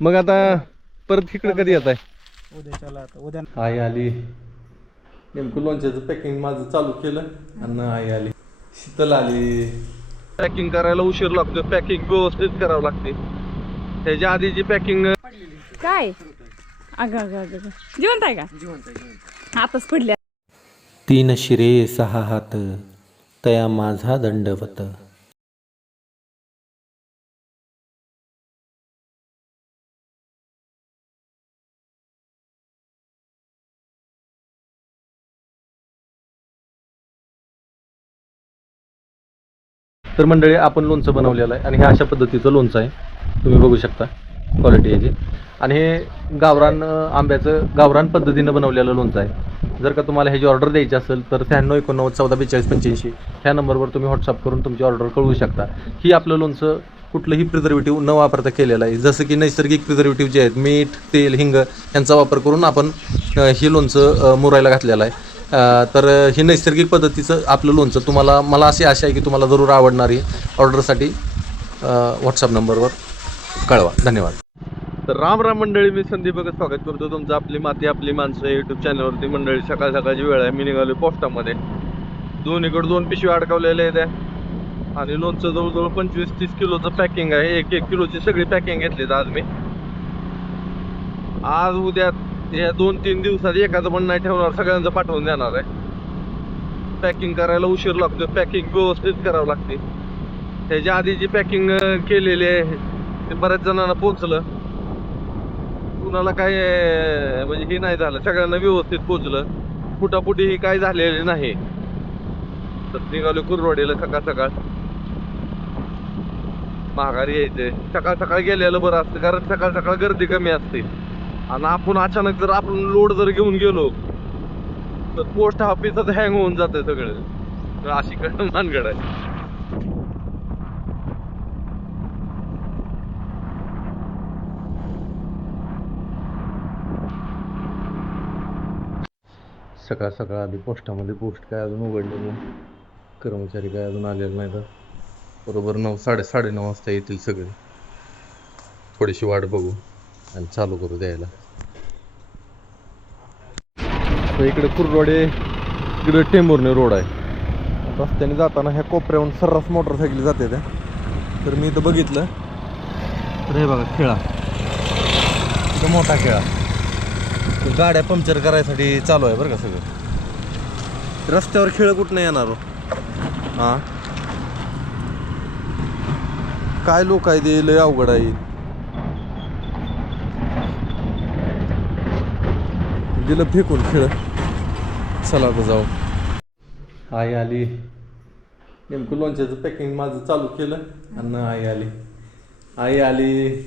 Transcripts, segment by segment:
मग आता परत इकडे कधी येत आहे? उद्याच्याला आता उद्या आई आली. नेमकं लोणच्याचं पॅकिंग माझं चालू केलं आणि आई आली. शीतल आली. पॅकिंग करायला उशीर लागतो. पॅकिंग व्यवस्थित करावं लागते. त्याच्या आधी जी पॅकिंग काय अगं अगं अगं जिवंत आहे का? हातच पडल्या. 3 शिरे 6 हात तया माझा दंडवत. तर मंडळी आपण लोणचं बनवलेलं आहे आणि हे अशा पद्धतीचं लोणचं आहे. तुम्ही बघू शकता क्वालिटी याची. आणि हे गावरान आंब्याचं गावरान पद्धतीनं बनवलेलं लोणचं आहे. जर का तुम्हाला ह्याची ऑर्डर द्यायची असेल तर 9689144285 ह्या नंबरवर तुम्ही व्हॉट्सअप करून तुमची ऑर्डर कळवू शकता. ही आपलं लोणचं कुठलंही प्रिझर्वेटिव्ह न वापरता केलेलं आहे. जसं की नैसर्गिक प्रिझर्वेटिव्ह जे आहेत मीठ, तेल, हिंग यांचा वापर करून आपण हे लोणचं मुरायला घातलेलं आहे. तर ही नैसर्गिक पद्धतीचं आपलं लोणचं तुम्हाला मला अशी आशा आहे की तुम्हाला जरूर आवडणारी. ऑर्डरसाठी व्हॉट्सअप नंबरवर कळवा. धन्यवाद. तर राम राम मंडळी, मी संदीप बघत स्वागत करतो तुमचं आपली माती आपली माणसं यूट्यूब चॅनलवरती. मंडळी सकाळ सकाळची वेळ आहे. मी निघालो पोस्टामध्ये. दोन्हीकडे 2 पिशवी अडकवलेल्या आहेत आणि लोणचं जवळजवळ 25-30 किलोचं पॅकिंग आहे. 1-1 किलोची सगळी पॅकिंग घेतली आज मी. आज उद्या या 2-3 दिवसात एखादं पण नाही ठेवणार, सगळ्यांचं पाठवून देणार आहे. पॅकिंग करायला उशीर लागतो. पॅकिंग व्यवस्थित करावं लागते. त्याच्या आधी जी पॅकिंग केलेली आहे ते बऱ्याच जणांना पोचलं. कुणाला काय म्हणजे हे नाही झालं, सगळ्यांना व्यवस्थित पोचलं. फुटाफुटी ही काय झालेली नाही. तर निघालो कुरवाडीला सकाळ सकाळ. माघारी यायचे सकाळ सकाळ गेलेलं बरं असतं, कारण सकाळ सकाळ गर्दी कमी असते. आणि आपण अचानक जर आपण लोड जर घेऊन गेलो तर पोस्ट ऑफिसच हँग होऊन जातं सगळं. अशी मानगड आहे. सकाळ सकाळ आधी पोस्टामध्ये पोस्ट काय अजून उघडले नाही. कर्मचारी काय अजून आलेले नाही. तर बरोबर 9-9:30 वाजता येतील सगळे. थोडीशी वाट बघू आणि चालू करू द्यायला. तर इकडे कुरवाडे, इकडे टेंभुर्णी रोड आहे. रस्त्याने जाताना ह्या कोपऱ्याहून सर्रास मोटरसायकली जाते त्या. तर मी इथं बघितलं तर हे बघा खेळा, इथं मोठा खेळा. गाड्या पंक्चर करायसाठी चालू आहे बरं का सगळं. रस्त्यावर खेळ कुठं नाही येणार हो. हां काय लोक आहे ते, लय अवघड आहे. दिलं फेकून खेळ. चला आता जाऊ. आई आली. नेमकं लोणच्याचं पॅकिंग माझं चालू केलं आणि आई आली. आई आली.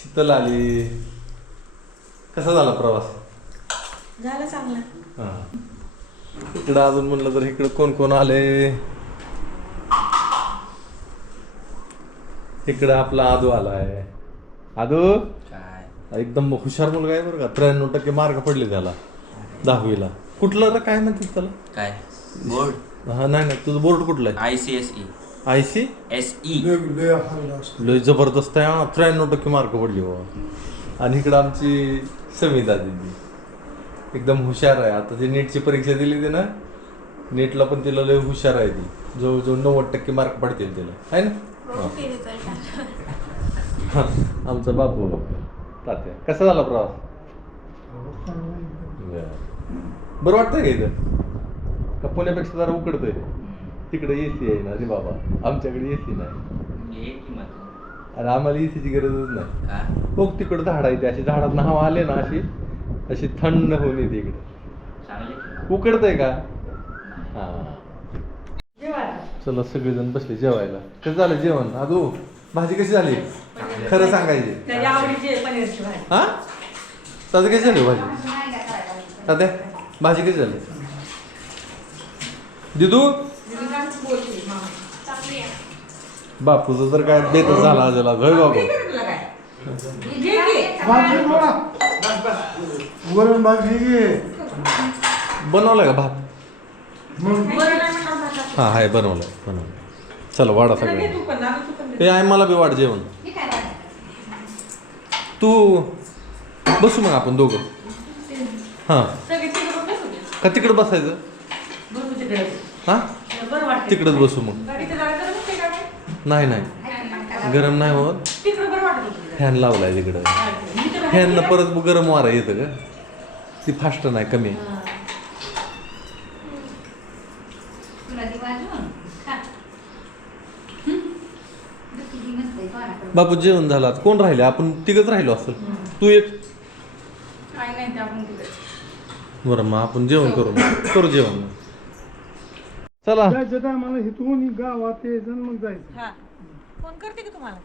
शीतल आली. कसा झाला प्रवास? झालं चांगलं. हां इकडं अजून म्हणलं तर इकडं कोण कोण आले. इकडं आपला आदू आलाय. आदू काय एकदम हुशार मुलगा आहे बरं का. 93% मार्क पडले त्याला 10वीला. कुठलं रे काय म्हणतात त्याला? काय बोर्ड? हा नाही तुझं बोर्ड कुठलं आहे? ICSE. ICSE SE. लय जबरदस्त आहे. 93% मार्क पडली बाबा. आणि इकडं आमची समिता दिदी एकदम हुशार आहे. आता जी नीटची परीक्षा दिली ती ना, नीटला पण तिला लय हुशार आहे. ती जवळजवळ 90% मार्क पडतील तिला, आहे ना. आमचा बापू तात्या. कसा झाला प्रवास? बरं वाटतंय का इथं? का पुण्यापेक्षा जरा उकडतंय? तिकडे AC आहे ना रे बाबा, आमच्याकडे AC नाही. अरे आम्हाला ACची गरजच नाही. बघ तिकडं झाड आहे, ते अशी झाडात हवा आले ना अशी थंड होऊन येते. इकडे उकडतंय का? हा चला सगळेजण बसले जेवायला. कसं झालं जेवण? आदू भाजी कशी झाली? खरं सांगायची. हा तात्या कशी झाली भाजी? तात्या भाजी कशी झाली? दिदू बापूचं तर काय बेतच झाला आजला. होय बाबू बनवलं का भात? हा हाय बनवलं. चला वाढा सगळं. हे आहे मला बी वाढ जेवण. तू बसू मग आपण दोघं. हां का तिकडं बसायचं? हां तिकडंच बसू मग. नाही नाही गरम नाही होत. फॅन लावलाय तिकडं. फॅननं परत गरम वारा येतं का? ती फास्ट नाही कमी आहे. बापू जेवण झालं आता. कोण राहिले? आपण तिघच राहिलो असेल. तू एक. बरं मग आपण जेवण करू जेवण. चला जायचं तर आम्हाला इथून गावात यायचं आणि मग जायचं. फोन करते की तुम्हाला.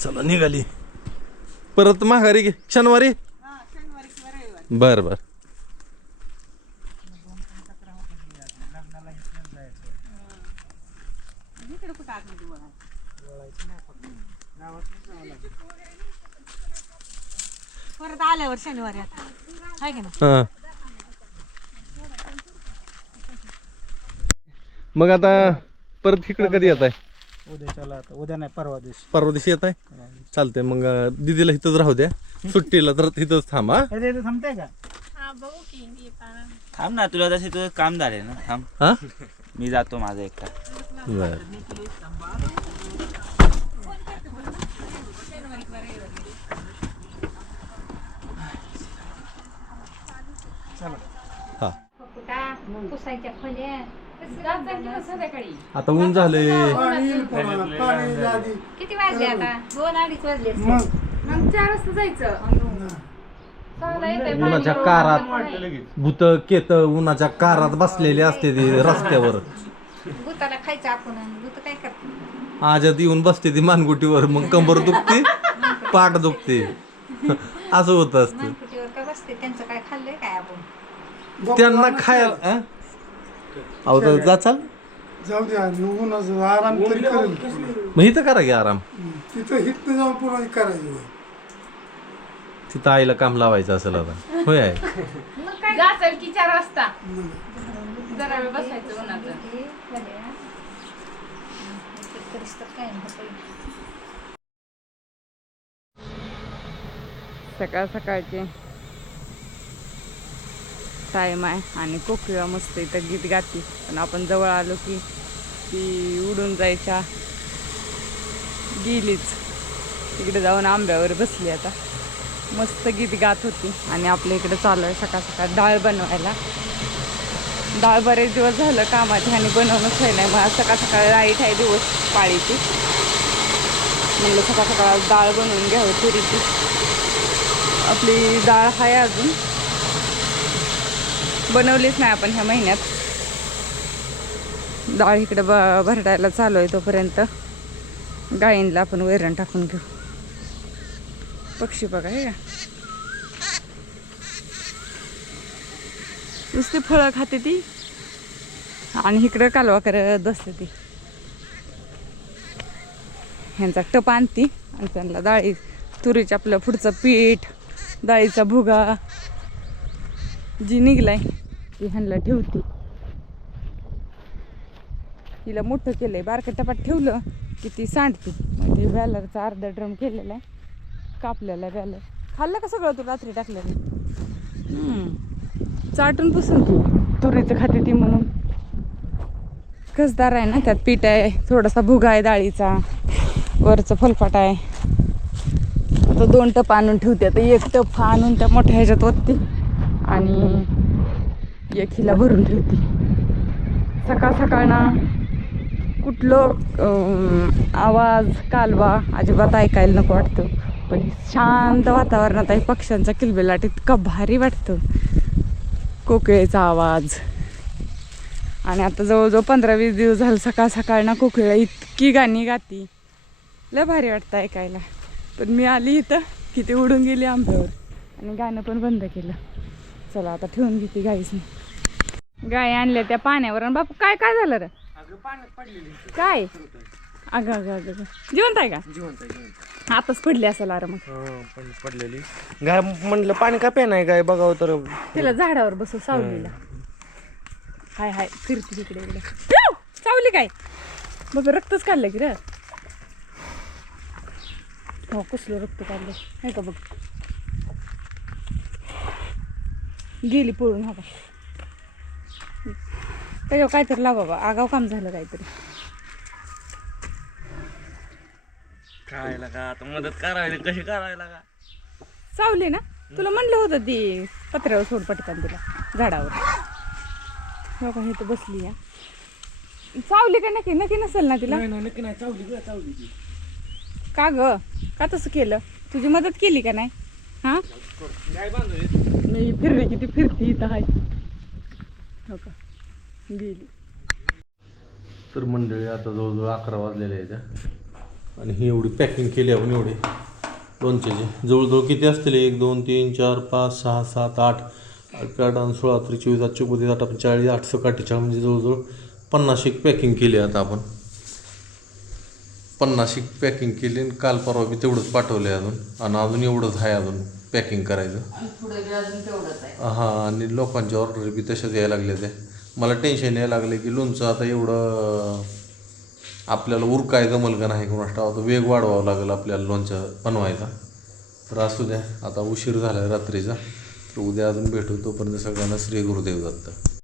चला निघाली परत माघारी घे शनिवारी. शनिवारी किंवा रविवारी. बर बर. इकडे कुठं आतमध्ये बघा. परत आल्यावर शनिवारी आता आहे की ना. हां मग आता परत इकडे कधी येत आहे? उद्याच्याला आता उद्या नाही परवा दिवशी. परवा दिवशी येत आहे. चालतंय मग दीदीला इथंच राहू द्या. सुट्टीला तर इथंच थांबा. थांबताय का? थांब ना तुला तसे तुझं काम झाले ना. थांब हा मी जातो माझा एकटा. बर. हा पुसायच्या खोल्या आता ऊन झालंय. किती वाजले आता? 2-2:30 वाजले. मग 4 वाजता जायचं. उन्हाच्या कारात भूत केत उन्हाच्या कारात बसलेले असते ते रस्त्यावर. भूताला खायचं आपण. भूत काय करते? आजात येऊन बसते ती मानगुटीवर. मग कंबर दुखते पाठ दुखते असं होत असतं. मानकुटीवर का बसते? त्यांचं काय खाल्लंय काय आपण? त्यांना खायला अहो तर जाचाल. जाऊ द्या उन्हाचं आराम तरी करेल. मग इथं करा की आराम. तिथं हिथनं जाऊन पुन्हा करायचं. तिथं आईला काम लावायचं असेल आता. होय आहे. जायचं की 4 वाजता जरा वेळ बसायचं उन्हाचं. सकाळ सकाळचे टाईम आहे आणि कोकिळा मस्त इथं गीत गाती. पण आपण जवळ आलो की ती उडून जायच्या गेलीच. तिकडे जाऊन आंब्यावर बसली आता. मस्त गीत गात होती. आणि आपल्या इकडे चालू आहे सकाळ सकाळ डाळ बनवायला. डाळ बरेच दिवस झालं कामाची आणि बनवणंच होई नाही. मला सकाळ सकाळ लाईट आहे दिवस पाळीची. म्हणलं सकाळ सकाळ डाळ बनवून घ्यावं तुरीची. आपली डाळ आहे अजून बनवलीच नाही आपण ह्या महिन्यात. डाळ इकडे भरडायला चालू आहे तोपर्यंत गायींला आपण वैरण टाकून घेऊ. पक्षी बघा हे का नुसती फळं खाते ती आणि इकडं कालवा करत बसते ती. ह्यांचा टप आणती आणि त्यांना डाळी तुरीचं आपलं पुढचं पीठ डाळीचा भुगा जी निघलाय ती ह्यांना ठेवते. तिला मोठं केलंय. बारकं टपात ठेवलं की ती सांडते. मग ते बॅलरचा अर्धा ड्रम केलेला आहे. कापलेला बॅलर खाल्लं का सगळं तू रात्री टाकलेलं? चाटून पुसून ती तुरीचं खाते ती म्हणून. कसदार आहे ना. त्यात पीठ आहे थोडासा भुगा आहे डाळीचा वरचं फलपाट आहे. आता 2 टप आणून ठेवते. आता 1 टप आणून त्या मोठ्या ह्याच्यात ओतते आणि 1 हिला भरून ठेवते. सकाळ सकाळ ना कुठलं आवाज कालवा अजिबात ऐकायला नको वाटतं. पण शांत वातावरणात आहे पक्ष्यांचा किलबिलाट इतका भारी वाटतं. कोकिळेचा आवाज. आणि आता जवळजवळ 15-20 दिवस झालं सकाळ सकाळ ना कोकिळा इतकी गाणी गाती. लय भारी वाटतं ऐकायला. पण मी आली इथं की ती उडून गेली आंब्यावर आणि गाणं पण बंद केलं. चला आता ठेवून घेते गाईसनी. गाय आणल्या त्या पाण्यावर. आणि बापू काय काय झालं रे? काय अगं अगं अगं जिवंत आहे का? आताच पडली असेल अरे. मग पडलेली गाय म्हणलं पाणी का पेन आहे गाय बघावं तर. तिला झाडावर बसव सावलीला. हाय हाय फिरते तिकडे इकडे. सावली काय बाबा रक्तच काढलं की रे. हो कसलं रक्त काढलं आहे का बघ. गेली पळून. हो का त्याच्यावर काहीतरी लावा बाबा, आगाव काम झालं काहीतरी. काय लागा आता मदत करायला, कशी करायला का? चावली ना तुला म्हणलं होतं ती पत्र्यावर सोड पटकन तिला झाडावर. हो का हे तर बसली या. चावली का नक्की नक्की नसेल ना तिला. नक्की नाही चावली ग, चावली ती. का ग का तसं केलं. तुझी मदत केली का नाही. हा मी फिरली किती फिरती इथं आहे. हो का गेली. तर मंडळी आता जवळजवळ 11 वाजलेले आहेत आणि ही एवढी पॅकिंग केली आपण एवढी लोणच्याची. जवळजवळ किती असतील 1 2 3 4 5 6 7 8 8 आणि 16 3 24 8 24 8 40 8 48 म्हणजे जवळजवळ 50 पॅकिंग केली. आता आपण 50 पॅकिंग केली आणि काल परवा बी तेवढंच पाठवलं आहे अजून. आणि अजून एवढंच आहे अजून पॅकिंग करायचं. हां आणि लोकांच्या ऑर्डर बी तशाच यायला लागले ते. मला टेन्शन यायला लागले की लोणचं आता एवढं आपल्याला उरकाय जमल का नाही कोणास ठाऊक. आता वेग वाढवावा लागेल आपल्याला लोणचं बनवायचा. तर असू द्या आता उशीर झाला रात्रीचा. तर उद्या अजून भेटू. तोपर्यंत सगळ्यांना श्री गुरुदेव दत्त.